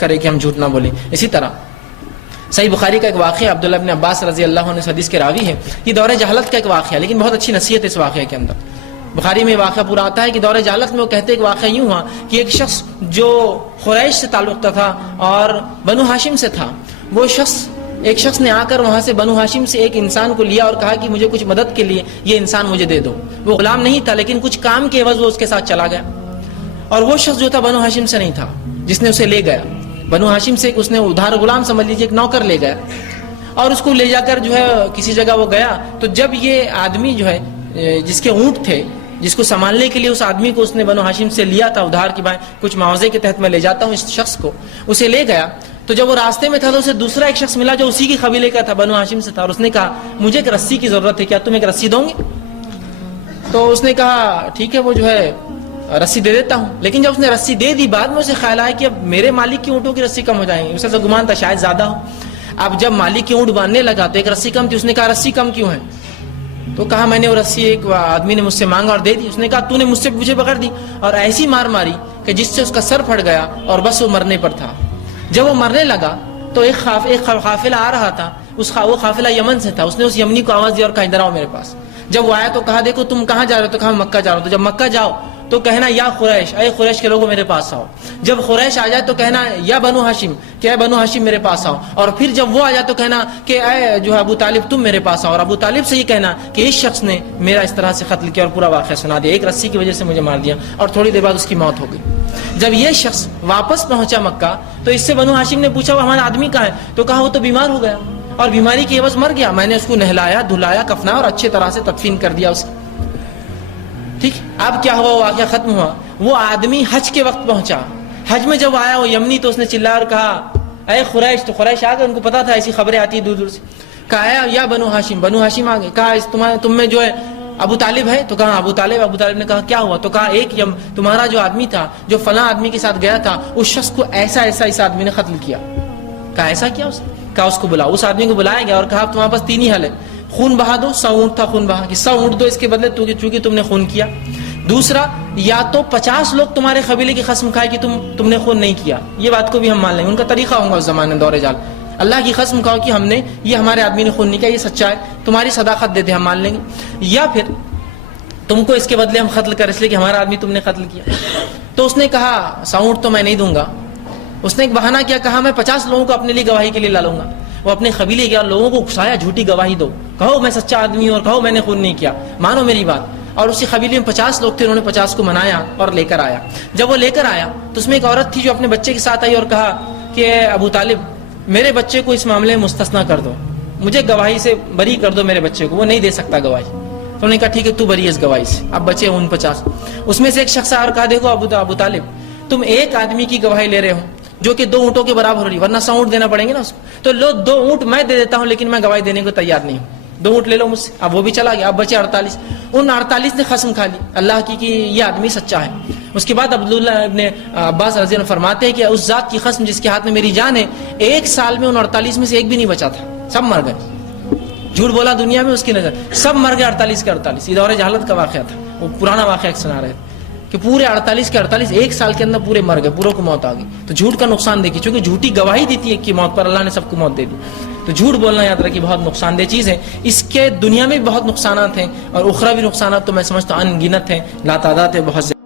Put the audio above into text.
کرے کہ ہم جھوٹ نہ بولیں. اسی طرح صحیح بخاری کا ایک واقعہ عبداللہ ابن عباس رضی اللہ عنہ حدیث کے راوی ہے. یہ دور جہالت کا ایک واقعہ ہے لیکن بہت اچھی نصیحت ہے اس واقعے کے اندر. بخاری میں واقعہ پورا آتا ہے کہ دور جہالت میں وہ کہتے ہیں کہ واقعہ یوں ہوا کہ ایک شخص جو قریش سے تعلق تھا اور بنو ہاشم سے تھا، وہ ایک شخص نے آ کر وہاں سے بنو ہاشم سے ایک انسان کو لیا اور کہا کہ مجھے کچھ مدد کے لیے یہ انسان مجھے دے دو. وہ غلام نہیں تھا لیکن کچھ کام کے عوض وہ اس کے ساتھ چلا گیا. اور وہ شخص جو تھا بنو ہاشم سے نہیں تھا جس نے اسے لے گیا. بنو ہاشم سے اس نے ادھار غلام سمجھ لیجیے ایک نوکر لے گیا اور اس کو لے جا کر جو ہے کسی جگہ وہ گیا. تو جب یہ آدمی جو ہے جس کے اونٹ تھے جس کو سنبھالنے کے لیے اس آدمی کو اس نے بنو ہاشم سے لیا تھا ادھار کی بھائی کچھ معاوضے کے تحت میں لے جاتا ہوں اس شخص کو، اسے لے گیا. تو جب وہ راستے میں تھا تو اسے دوسرا ایک شخص ملا جو اسی کی قبیلے کا تھا، بنو ہاشم سے تھا، اور اس نے کہا مجھے ایک رسی کی ضرورت ہے، کیا تم ایک رسی دو گے؟ تو اس نے کہا ٹھیک ہے وہ جو ہے رسی دے دیتا ہوں. لیکن جب اس نے رسی دے دی بعد میں اسے خیال آیا کہ اب میرے مالک کی اونٹوں کی رسی کم ہو جائیں گی. اسے گمان تھا شاید زیادہ ہو. اب جب مالک کی اونٹ باندھنے لگا تو ایک رسی کم تھی. اس نے کہا رسی کم کیوں ہے؟ تو کہا میں نے وہ رسی ایک آدمی نے مجھ سے مانگا اور دے دی. اس نے کہا تو نے مجھ سے پوچھے بغیر دی، اور ایسی مار ماری کہ جس سے اس کا سر پھٹ گیا اور بس وہ مرنے پر تھا. جب وہ مرنے لگا تو ایک قافلہ آ رہا تھا، وہ قافلہ یمن سے تھا. اس نے اس یمنی کو آواز دی اور کہا ادھر آؤ میرے پاس. جب وہ آیا تو کہا دیکھو تم کہاں جا رہے ہو؟ تو کہا مکہ جا رہا ہوں. تو جب مکہ جاؤ تو کہنا یا قریش، اے قریش کے لوگوں میرے پاس آؤ. جب قریش آ جائے تو کہنا یا بنو ہاشم، کہ اے بنو ہاشم میرے پاس آؤ. اور پھر جب وہ آ جائے تو کہنا کہ اے جو ہے ابو طالب تم میرے پاس آؤ. اور ابو طالب سے یہ کہنا کہ اس شخص نے میرا اس طرح سے قتل کیا اور پورا واقعہ سنا دیا، ایک رسی کی وجہ سے مجھے مار دیا اور تھوڑی دیر بعد اس کی موت ہو گئی. جب یہ شخص واپس پہنچا مکہ تو اس سے بنو ہاشم نے پوچھا وہ ہمارا آدمی کہاں ہے؟ تو کہا وہ تو بیمار ہو گیا اور بیماری کی عوض مر گیا. میں نے اس کو نہلایا دھلایا کفنا اور اچھے طرح سے تدفین کر دیا اسے. ٹھیک. اب کیا ہوا؟ واقعہ ختم ہوا. وہ آدمی حج کے وقت پہنچا. حج میں جب آیا وہ یمنی تو اس نے چلا اور کہا اے قریش. تو قریش آ گئے، ان کو پتا تھا ایسی خبریں آتی ہیں دور دور سے. کہا یا بنو ہاشم. بنو ہاشم آ گئے. کہا تم میں جو ہے ابو طالب ہے؟ تو کہا ابو طالب. ابو طالب نے کہا کیا ہوا؟ تو کہا ایک تمہارا جو آدمی تھا جو فلاں آدمی کے ساتھ گیا تھا اس شخص کو ایسا اس آدمی نے قتل کیا. کہا ایسا کیا؟ کہا اس کو بلاؤ. اس آدمی کو بلایا گیا اور کہا تمہارے پاس تین ہی حل ہے، خون بہا دو. 100 اونٹ تھا، خون بہا کہ 100 اونٹ دو اس کے بدلے چونکہ تم نے خون کیا. دوسرا یا تو 50 لوگ تمہارے قبیلے کی قسم کھائے کہ تم نے خون نہیں کیا. یہ بات کو بھی ہم مان لیں گے، ان کا طریقہ ہوگا اس زمانے میں دور جال. اللہ کی قسم کھاؤ کہ یہ ہمارے آدمی نے خون نہیں کیا، یہ سچا ہے، تمہاری صداقت دیتے ہم مان لیں گے. یا پھر تم کو اس کے بدلے ہم قتل کر اس لیے کہ ہمارا آدمی تم نے قتل کیا. تو اس نے کہا 100 اونٹ تو میں نہیں دوں گا. اس نے ایک بہانہ کیا، کہا میں 50 لوگوں کو اپنے لیے گواہی کے لیے لا لوں گا. وہ اپنے قبیلے گیا، لوگوں کو اکسایا جھوٹی گواہی دو، کہو میں سچا آدمی ہوں اور کہو میں نے خون نہیں کیا، مانو میری بات. اور اسی قبیلے میں 50 لوگ تھے، انہوں نے 50 کو منایا اور لے کر آیا. جب وہ لے کر آیا تو اس میں ایک عورت تھی جو اپنے بچے کے ساتھ آئی اور کہا کہ ابو طالب میرے بچے کو اس معاملے میں مستثنا کر دو، مجھے گواہی سے بری کر دو میرے بچے کو، وہ نہیں دے سکتا گواہی. تو انہوں نے کہا ٹھیک ہے تو بری ہے اس گواہی سے. اب بچے ان 50. اس میں سے ایک شخص اور کہا دیکھو ابو طالب تم ایک آدمی کی گواہی لے رہے ہو جو کہ 2 اونٹوں کے برابر ہو رہی، ورنہ 100 اونٹ دینا پڑیں گے نا اس کو. تو لو 2 اونٹ میں دے دیتا ہوں لیکن میں گواہی دینے کو تیار نہیں ہوں، 2 اونٹ لے لو مجھ سے. اب وہ بھی چلا گیا. اب بچے 48. ان 48 نے قسم کھا لی اللہ کی کہ یہ آدمی سچا ہے. اس کے بعد عبداللہ ابن عباس رضی اللہ عنہ فرماتے ہیں کہ اس ذات کی قسم جس کے ہاتھ میں میری جان ہے، 1 سال میں ان 48 میں سے ایک بھی نہیں بچا تھا، سب مر گئے. جھوٹ بولا دنیا میں اس کی نظر، سب مر گئے 48 کے 48. یہ دور جہالت کا واقعہ تھا. وہ پرانا واقعہ سنا رہے تھے کہ پورے 48 کے 48 1 سال کے اندر پورے مر گئے، پوروں کو موت آ گئی. تو جھوٹ کا نقصان دیکھیے، چونکہ جھوٹی گواہی دیتی ہے کہ موت پر، اللہ نے سب کو موت دے دی. تو جھوٹ بولنا یاد رکھیے بہت نقصان دہ چیز ہے. اس کے دنیا میں بہت نقصانات ہیں اور اخروی نقصانات تو میں سمجھتا ہوں ان گنت ہیں، لا تعداد ہے، بہت